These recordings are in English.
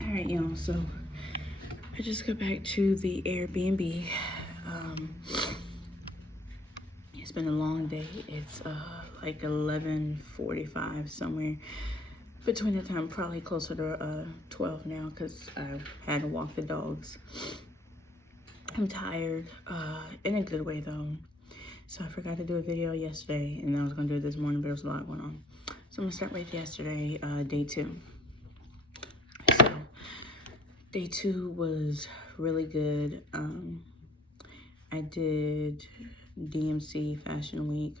All right, y'all. So I just got back to the Airbnb. It's been a long day. It's like 11:45 somewhere between the time, probably closer to 12 now, because I had to walk the dogs. I'm tired, in a good way though. So I forgot to do a video yesterday, and I was gonna do it this morning, but there was a lot going on. So I'm gonna start with yesterday, day 2. So day 2 was really good. I did DMC Fashion Week.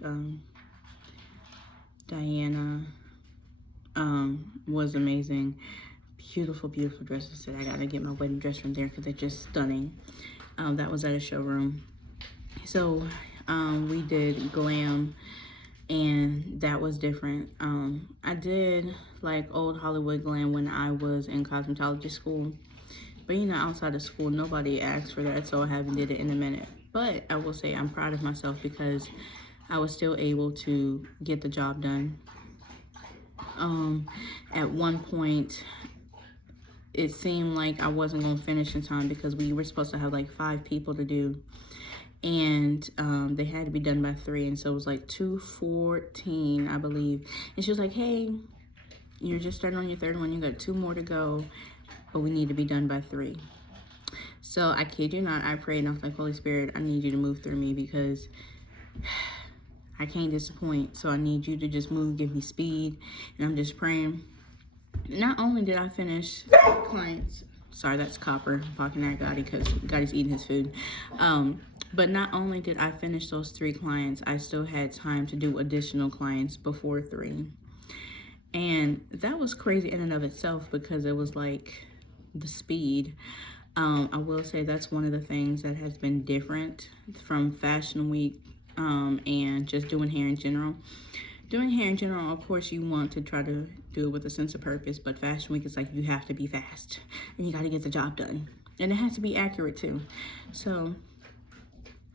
Diana was amazing. Beautiful, beautiful dresses. I gotta get my wedding dress from there because they're just stunning. That was at a showroom. So we did glam, and that was different. I did like old Hollywood glam when I was in cosmetology school, but you know, outside of school, nobody asked for that, so I haven't did it in a minute. But I will say I'm proud of myself because I was still able to get the job done. At one point, it seemed like I wasn't going to finish in time because we were supposed to have like 5 people to do. And they had to be done by 3. And so it was like 2:14, I believe. And she was like, hey, you're just starting on your 3rd one. You got 2 more to go, but we need to be done by 3. So I kid you not, I prayed and I was like, Holy Spirit, I need you to move through me because I can't disappoint. So I need you to just move, give me speed. And I'm just praying. Not only did I finish clients, sorry, that's Copper barking at Gotti because Gotti's eating his food. But not only did I finish those 3 clients, I still had time to do additional clients before 3. And that was crazy in and of itself because it was like the speed. I will say that's one of the things that has been different from Fashion Week and just doing hair in general. Doing hair in general, of course, you want to try to do it with a sense of purpose, but Fashion Week is like you have to be fast and you got to get the job done. And it has to be accurate too. So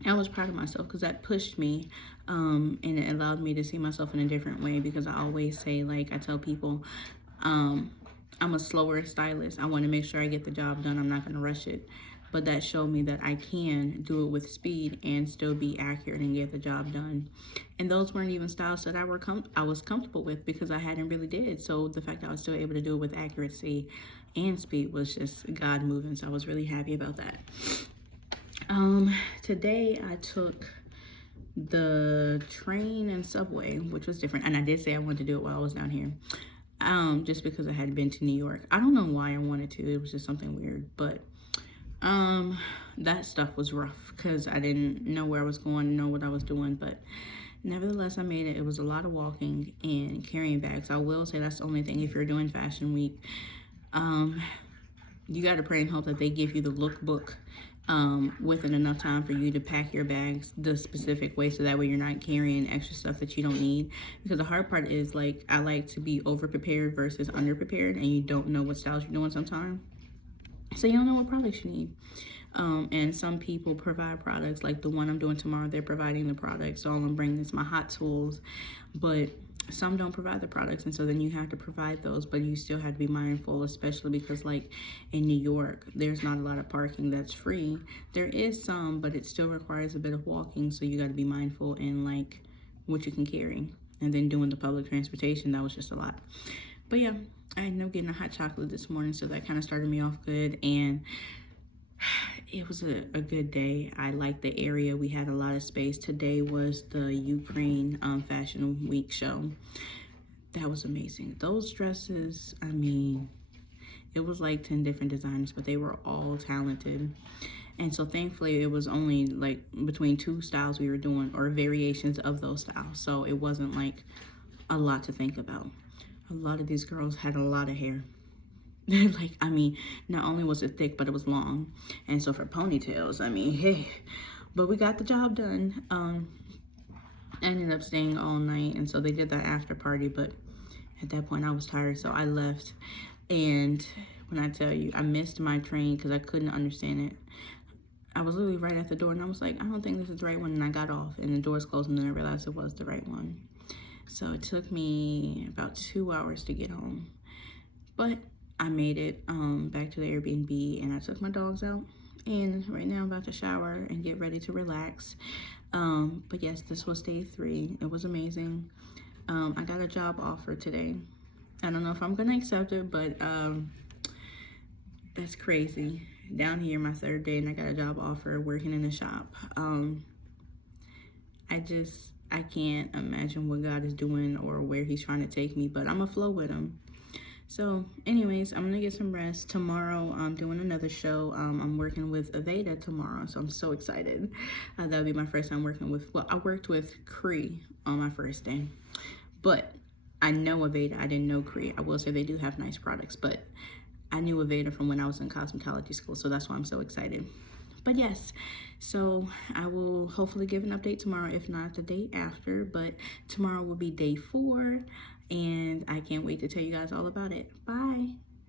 I was proud of myself because that pushed me and it allowed me to see myself in a different way because I always say, like, I tell people, I'm a slower stylist. I want to make sure I get the job done. I'm not going to rush it. But that showed me that I can do it with speed and still be accurate and get the job done. And those weren't even styles that I was comfortable with because I hadn't really did. So the fact that I was still able to do it with accuracy and speed was just God moving. So I was really happy about that. Today I took the train and subway, which was different. And I did say I wanted to do it while I was down here. Just because I had been to New York. I don't know why I wanted to. It was just something weird. But that stuff was rough because I didn't know where I was going, know what I was doing. But nevertheless, I made it. It was a lot of walking and carrying bags. I will say that's the only thing if you're doing Fashion Week. You got to pray and hope that they give you the lookbook within enough time for you to pack your bags the specific way so that way you're not carrying extra stuff that you don't need. Because the hard part is, like, I like to be over prepared versus under prepared, and you don't know what styles you're doing sometimes, so you don't know what products you need. And some people provide products, like the one I'm doing tomorrow, they're providing the products, so all I'm bringing is my hot tools, but some don't provide the products, and so then you have to provide those, but you still have to be mindful, especially because, like, in New York, there's not a lot of parking that's free. There is some, but it still requires a bit of walking, so you got to be mindful in, like, what you can carry. And then doing the public transportation, that was just a lot. But yeah, I ended up getting a hot chocolate this morning, so that kind of started me off good, and it was a good day. I liked the area. We had a lot of space. Today was the Ukraine Fashion Week show. That was amazing. Those dresses, I mean, it was like 10 different designers, but they were all talented. And so thankfully it was only like between 2 styles we were doing, or variations of those styles. So it wasn't like a lot to think about. A lot of these girls had a lot of hair. Like, I mean, not only was it thick, but it was long. And so for ponytails, I mean, hey, but we got the job done. I ended up staying all night, and so they did that after party, but at that point I was tired, so I left. And when I tell you, I missed my train because I couldn't understand it. I was literally right at the door, and I was like, I don't think this is the right one, and I got off, and the doors closed, and then I realized it was the right one. So it took me about 2 hours to get home. But I made it back to the Airbnb, and I took my dogs out. And right now I'm about to shower and get ready to relax. But yes, this was day 3. It was amazing. I got a job offer today. I don't know if I'm gonna accept it, but that's crazy. Down here, my 3rd day, and I got a job offer working in a shop. I can't imagine what God is doing or where he's trying to take me, but I'm gonna flow with him. So anyways, I'm gonna get some rest. Tomorrow I'm doing another show. I'm working with Aveda tomorrow, so I'm so excited. That'll be my first time working with, well, I worked with Cree on my first day, but I know Aveda. I didn't know Cree. I will say they do have nice products, but I knew Aveda from when I was in cosmetology school, so that's why I'm so excited. But yes, so I will hopefully give an update tomorrow, if not the day after, but tomorrow will be day 4, and I can't wait to tell you guys all about it. Bye.